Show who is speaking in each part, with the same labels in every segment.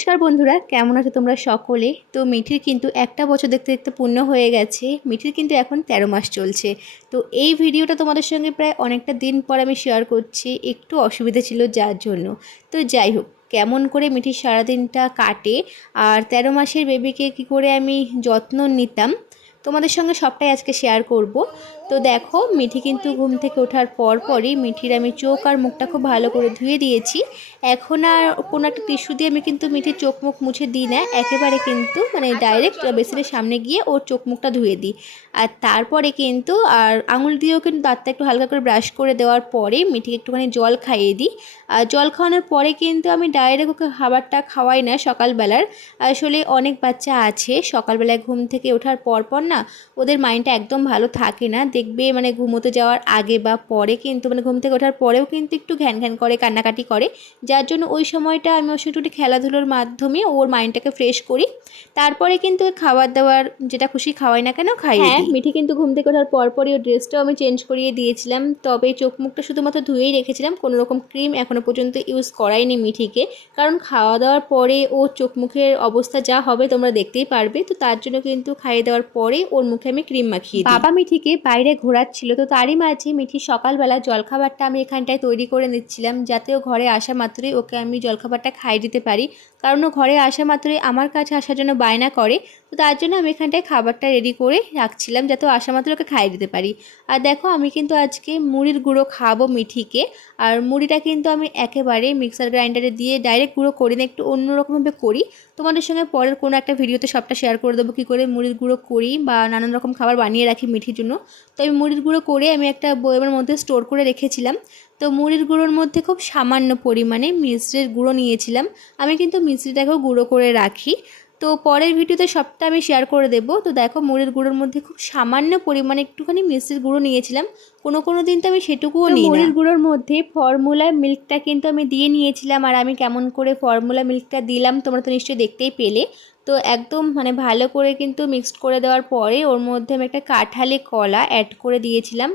Speaker 1: নমস্কার বন্ধুরা, কেমন আছো তোমরা সকলে? তো মিঠির কিন্তু একটা বছর দেখতে দেখতে পূর্ণ হয়ে গেছে। মিঠির কিন্তু এখন তেরো মাস চলছে। তো এই ভিডিওটা তোমাদের সঙ্গে প্রায় অনেকটা দিন পর আমি শেয়ার করছি। একটু অসুবিধা ছিল যার জন্য। তো যাই হোক, কেমন করে মিঠির সারাদিনটা কাটে আর তেরো মাসের বেবিকে কি করে আমি যত্ন নিতাম, তোমাদের সঙ্গে সবটাই আজকে শেয়ার করব। তো দেখো, মিঠি কিন্তু ঘুম থেকে ওঠার পর পরই মিঠির আমি চোখ আর মুখটা খুব ভালো করে ধুয়ে দিয়েছি। এখন আর কোনো একটা টিস্যু দিয়ে আমি কিন্তু মিঠির চোখ মুখ মুছে দিই না। একেবারে কিন্তু মানে ডাইরেক্ট বেসিনের সামনে গিয়ে ওর চোখ মুখটা ধুয়ে দিই। আর তারপরে কিন্তু আর আঙুল দিয়েও কিন্তু দাঁতটা একটু হালকা করে ব্রাশ করে দেওয়ার পরে মিঠিকে একটুখানি জল খাইয়ে দিই। আর জল খাওয়ানোর পরে কিন্তু আমি ডাইরেক্ট ওকে খাবারটা খাওয়াই না সকালবেলার। আসলে অনেক বাচ্চা আছে, সকালবেলায় ঘুম থেকে ওঠার পর পর না ওদের মাইন্ডটা একদম ভালো থাকে না। দেখবে মানে ঘুমোতে যাওয়ার আগে বা পরে কিন্তু মানে ঘুম থেকে ওঠার পরেও কিন্তু একটু ঘ্যান ঘ্যান করে কান্নাকাটি করে। যার জন্য ওই সময়টা আমি ওর সাথে একটু খেলাধুলোর মাধ্যমে ওর মাইন্ডটাকে ফ্রেশ করি। তারপরে কিন্তু খাবার দাবার যেটা খুশি খাওয়াই না কেন খাই হ্যাঁ মিঠি কিন্তু ঘুম থেকে ওঠার পরপরই ওর ড্রেসটাও আমি চেঞ্জ করিয়ে দিয়েছিলাম। তবে চোখ মুখটা শুধুমাত্র ধুয়েই রেখেছিলাম। কোনো রকম ক্রিম এখনও পর্যন্ত ইউজ করাইনি মিঠিকে। কারণ খাওয়া দাওয়ার পরে ও চোখ মুখের অবস্থা যা হবে তোমরা দেখতেই পারবে। তো তার জন্য কিন্তু খাইয়ে দেওয়ার পরে ওর মুখে আমি ক্রিম মাখিয়ে দিই। বাবা মিঠিকে বাইরে ঘোরাচ্ছিল। তো তারই মাঝে মিঠি সকালবেলা জলখাবারটা আমি এখানটায় তৈরি করে নিচ্ছিলাম, যাতে ও ঘরে আসা মাত্রই ওকে আমি জলখাবারটা খাইয়ে দিতে পারি। কারণ ও ঘরে আসা মাত্রই আমার কাছে আসার জন্য বায়না করে। তো তার জন্য আমি এখানটায় খাবারটা রেডি করে রাখছিলাম যাতে আসা মাত্র ওকে খাইয়ে দিতে পারি। আর দেখো, আমি কিন্তু আজকে মুড়ির গুঁড়ো খাব মিঠিকে। আর মুড়িটা কিন্তু আমি একেবারে মিক্সার গ্রাইন্ডারে দিয়ে ডাইরেক্ট গুঁড়ো করি না, একটু অন্যরকমভাবে করি। তোমাদের সঙ্গে পরের কোনো একটা ভিডিওতে সবটা শেয়ার করে দেবো কী করে মুড়ির গুঁড়ো করি বা নানান রকম খাবার বানিয়ে রাখি মিঠির জন্য। তো আমি মুড়ির গুঁড়ো করে আমি একটা বইয়ের মধ্যে স্টোর করে রেখেছিলাম। তো মুড়ির গুঁড়োর মধ্যে খুব সামান্য পরিমাণে মিশ্রির গুঁড়ো নিয়েছিলাম। আমি কিন্তু মিশ্রিটাকেও গুঁড়ো করে রাখি। তো পরের ভিডিওতে সবটা আমি শেয়ার করে দেবো। তো দেখো, মুড়ির গুঁড়োর মধ্যে খুব সামান্য পরিমাণে একটুখানি মিষ্টির গুঁড়ো নিয়েছিলাম। কোনো কোনো দিন তো আমি সেটুকুও নিই মুড়ির গুঁড়োর মধ্যে ফর্মুলা মিল্কটা কিন্তু আমি দিয়ে নিয়েছিলাম আর আমি কেমন করে ফর্মুলা মিল্কটা দিলাম তোমরা তো নিশ্চয়ই দেখতেই পেলে। তো একদম মানে ভালো করে কিন্তু মিক্সড করে দেওয়ার পরে ওর মধ্যে আমি একটা কাঁঠালি কলা অ্যাড করে দিয়েছিলাম।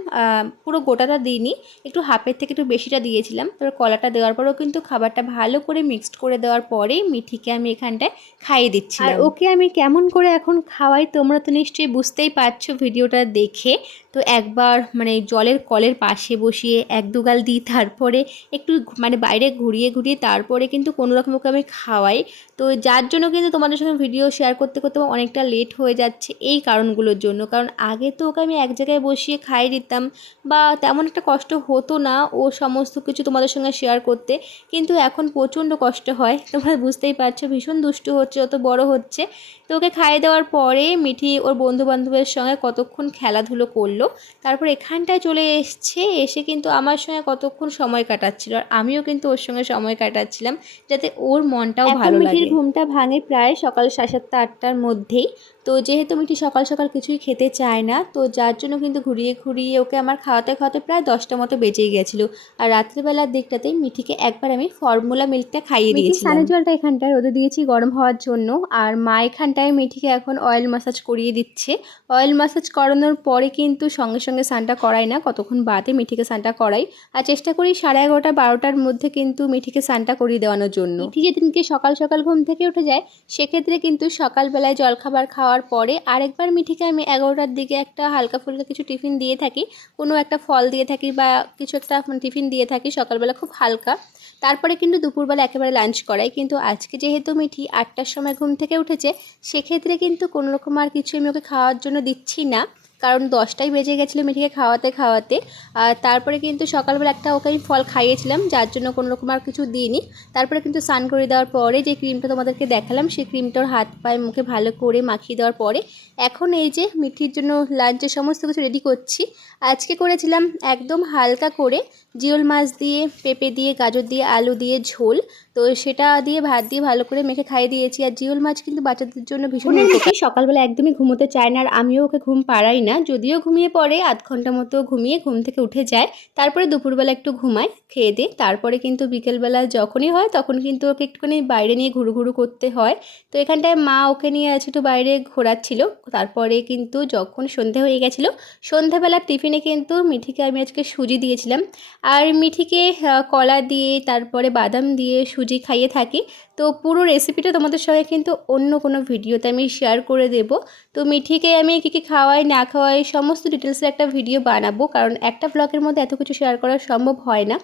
Speaker 1: পুরো গোটাটা দিইনি একটু হাফের থেকে একটু বেশিটা দিয়েছিলাম। তো কলাটা দেওয়ার পরেও কিন্তু খাবারটা ভালো করে মিক্সড করে দেওয়ার পরেই মিঠিকে আমি এখানটায় খাইয়ে দিচ্ছি আর ওকে আমি কেমন করে এখন খাওয়াই তোমরা তো নিশ্চয়ই বুঝতেই পারছ ভিডিওটা দেখে। তো একবার মানে জলের কলের পাশে বসিয়ে এক দুগাল দিই, তারপরে একটু মানে বাইরে ঘুরিয়ে ঘুরিয়ে তারপরে কিন্তু কোনো রকম ওকে আমি খাওয়াই। তো যার জন্য কিন্তু তোমাদের সঙ্গে ভিডিও শেয়ার করতে করতে অনেকটা লেট হয়ে যাচ্ছে এই কারণগুলোর জন্য। কারণ আগে তো ওকে আমি এক জায়গায় বসিয়ে খাইয়ে দিতাম বা তেমন একটা কষ্ট হতো না ও সমস্ত কিছু তোমাদের সঙ্গে শেয়ার করতে। কিন্তু এখন প্রচণ্ড কষ্ট হয়, তোমরা বুঝতেই পারছ, ভীষণ দুষ্টু হচ্ছে, যত বড় হচ্ছে। তো ওকে খাইয়ে দেওয়ার পরে মিঠি ওর বন্ধু বান্ধবের সঙ্গে কতক্ষণ খেলাধুলো করল তারপর এখানটায় চলে এসছে এসে কিন্তু আমার সঙ্গে কতক্ষণ সময় কাটাচ্ছিল আর আমিও কিন্তু ওর সঙ্গে সময় কাটাচ্ছিলাম যাতে ওর মনটাও ভালো লাগে। ঘুমটা ভাঙে প্রায় সকাল সাড়ে সাতটা আটটার মধ্যেই। তো যেহেতু মিঠি সকাল সকাল কিছুই খেতে চায় না তো যার জন্য কিন্তু ঘুরিয়ে ঘুরিয়ে ওকে আমার খাওয়াতে খাওয়াতে প্রায় দশটা মতো বেঁচেই গেছিল। আর রাত্রিবেলার দিকটাতেই মিঠিকে একবার আমি ফর্মুলা মিল্কটা খাইয়ে দিয়েছি স্নানের জলটা এখানটায় রোদে দিয়েছি গরম হওয়ার জন্য। আর মা এখানটায় মিঠিকে এখন অয়েল মাসাজ করিয়ে দিচ্ছে। অয়েল মাসাজ করানোর পরে কিন্তু সঙ্গে সঙ্গে স্নানটা করাই না, কতক্ষণ বাদে মিঠিকে স্নানটা করাই। আর চেষ্টা করি সাড়ে এগারোটা বারোটার মধ্যে কিন্তু মিঠিকে স্নানটা করিয়ে দেওয়ানোর জন্য। মিঠি যেদিনকে সকাল সকাল ঘুম থেকে উঠে যায়, সেক্ষেত্রে কিন্তু সকালবেলায় জলখাবার খাওয়ার পরে আরেকবার মিঠিকে আমি এগারোটার দিকে একটা হালকা ফুলকা কিছু টিফিন দিয়ে থাকি। কোনো একটা ফল দিয়ে থাকি বা কিছু একটা টিফিন দিয়ে থাকি সকালবেলা খুব হালকা। তারপরে কিন্তু দুপুরবেলা একেবারে লাঞ্চ করাই। কিন্তু আজকে যেহেতু মিঠি আটটার সময় ঘুম থেকে উঠেছে, সেক্ষেত্রে কিন্তু কোনো রকম আর কিছু আমি ওকে খাওয়ার জন্য দিচ্ছি না। কারণ দশটাই বেজে গেছিল মিঠিকে খাওয়াতে খাওয়াতে। আর তারপরে কিন্তু সকালবেলা একটা ওকে আমি ফল খাইয়েছিলাম, যার জন্য কোনো রকম আর কিছু দিইনি। তারপরে কিন্তু স্নান করে দেওয়ার পরে যে ক্রিমটা তোমাদেরকে দেখালাম, সেই ক্রিমটার হাত পায়ে মুখে ভালো করে মাখিয়ে দেওয়ার পরে এখন এই যে মিঠির জন্য লাঞ্চের সমস্ত কিছু রেডি করছি। আজকে করেছিলাম একদম হালকা করে জিওল মাছ দিয়ে, পেঁপে দিয়ে, গাজর দিয়ে, আলু দিয়ে ঝোল। তো সেটা দিয়ে ভাত দিয়ে ভালো করে মেখে খাইয়ে দিয়েছি। আর জিওল মাছ কিন্তু বাচ্চাদের জন্য ভীষণ সকালবেলা একদমই ঘুমোতে চায় না আর আমিও ওকে ঘুম পাড়াই না। যদিও ঘুমিয়ে পড়ে আধ ঘণ্টা মতো ঘুমিয়ে ঘুম থেকে উঠে যায়। তারপরে দুপুরবেলা একটু ঘুমায় খেয়ে দিয়ে। তারপরে কিন্তু বিকেলবেলা যখনই হয় তখন কিন্তু ওকে একটুখানি বাইরে নিয়ে ঘুরু ঘুরু করতে হয়। তো এখানটায় মা ওকে নিয়ে আছে একটু বাইরে ঘোরাচ্ছিল। তারপরে কিন্তু যখন সন্ধে হয়ে গেছিল সন্ধ্যাবেলার টিফিনে কিন্তু মিঠিকে আমি আজকে সুজি দিয়েছিলাম। আর মিঠিকে কলা দিয়ে তারপরে বাদাম দিয়ে সুজি খাইয়ে থাকি। তো পুরো রেসিপিটা তোমাদের সঙ্গে কিন্তু অন্য কোনো ভিডিওতে আমি শেয়ার করে দেব। তো মিঠিকে আমি কী কী খাওয়াই, না খাওয়াই, সমস্ত ডিটেলসের একটা ভিডিও বানাবো। কারণ একটা ব্লগের মধ্যে এত কিছু শেয়ার করা সম্ভব হয় না।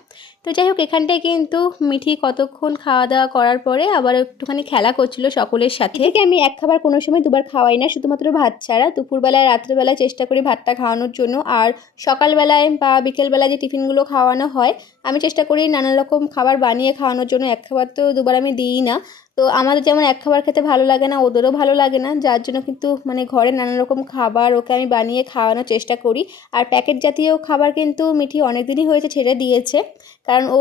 Speaker 1: তো যাই হোক, এখানটায় কিন্তু মিঠি কতক্ষণ খাওয়া দাওয়া করার পরে আবার একটুখানি খেলা করছিল সকলের সাথে। থেকে আমি এক খাবার কোনো সময় দুবার খাওয়াই না, শুধুমাত্র ভাত ছাড়া। দুপুরবেলায়, রাত্রেবেলায় চেষ্টা করি ভাতটা খাওয়ানোর জন্য। আর সকালবেলায় বা বিকেলবেলায় যে টিফিনগুলো খাওয়ানো হয়, আমি চেষ্টা করি নানা রকম খাবার বানিয়ে খাওয়ানোর জন্য এক খাবার তো দুবার আমি দিই না তো আমাদের যেমন এক খাবার খেতে ভালো লাগে না ওদেরও ভালো লাগে না যার জন্য কিন্তু মানে ঘরে নানা রকম খাবার ওকে আমি বানিয়ে খাওয়ানোর চেষ্টা করি। আর প্যাকেট জাতীয় খাবার কিন্তু মিঠি অনেক দিনই হয়েছে ছেড়ে দিয়েছে কারণ ও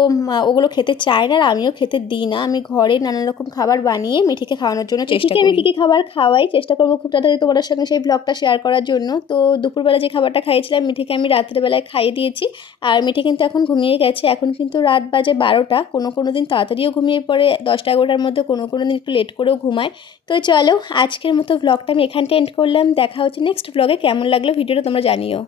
Speaker 1: ওগুলো খেতে চায় না আর আমিও খেতে দিই না। আমি ঘরে নানা রকম খাবার বানিয়ে মিঠিকে খাওয়ানোর জন্য চেষ্টা করি। আমি কী কী খাবার খাওয়াই চেষ্টা করব খুব তাড়াতাড়ি তোমাদের সঙ্গে সেই ব্লগটা শেয়ার করার জন্য। তো দুপুরবেলা যে খাবারটা খাইয়েছিলাম মিঠিকে আমি রাত্রেবেলায় খাইয়ে দিয়েছি। আর মিঠি কিন্তু এখন ঘুমিয়ে গেছে এখন কিন্তু রাত বাজে বারোটা কোনো কোনো দিন তাড়াতাড়িও ঘুমিয়ে পড়ে দশটা এগারোটার মধ্যে কোনো কোনো দিন একটু লেট করেও ঘুমায়। তো চলো আজকের মতো ব্লগটা আমি এখানটা এন্ড করলাম। দেখা হচ্ছে নেক্সট ব্লগে কেমন লাগল ভিডিওটা তোমরা জানিও।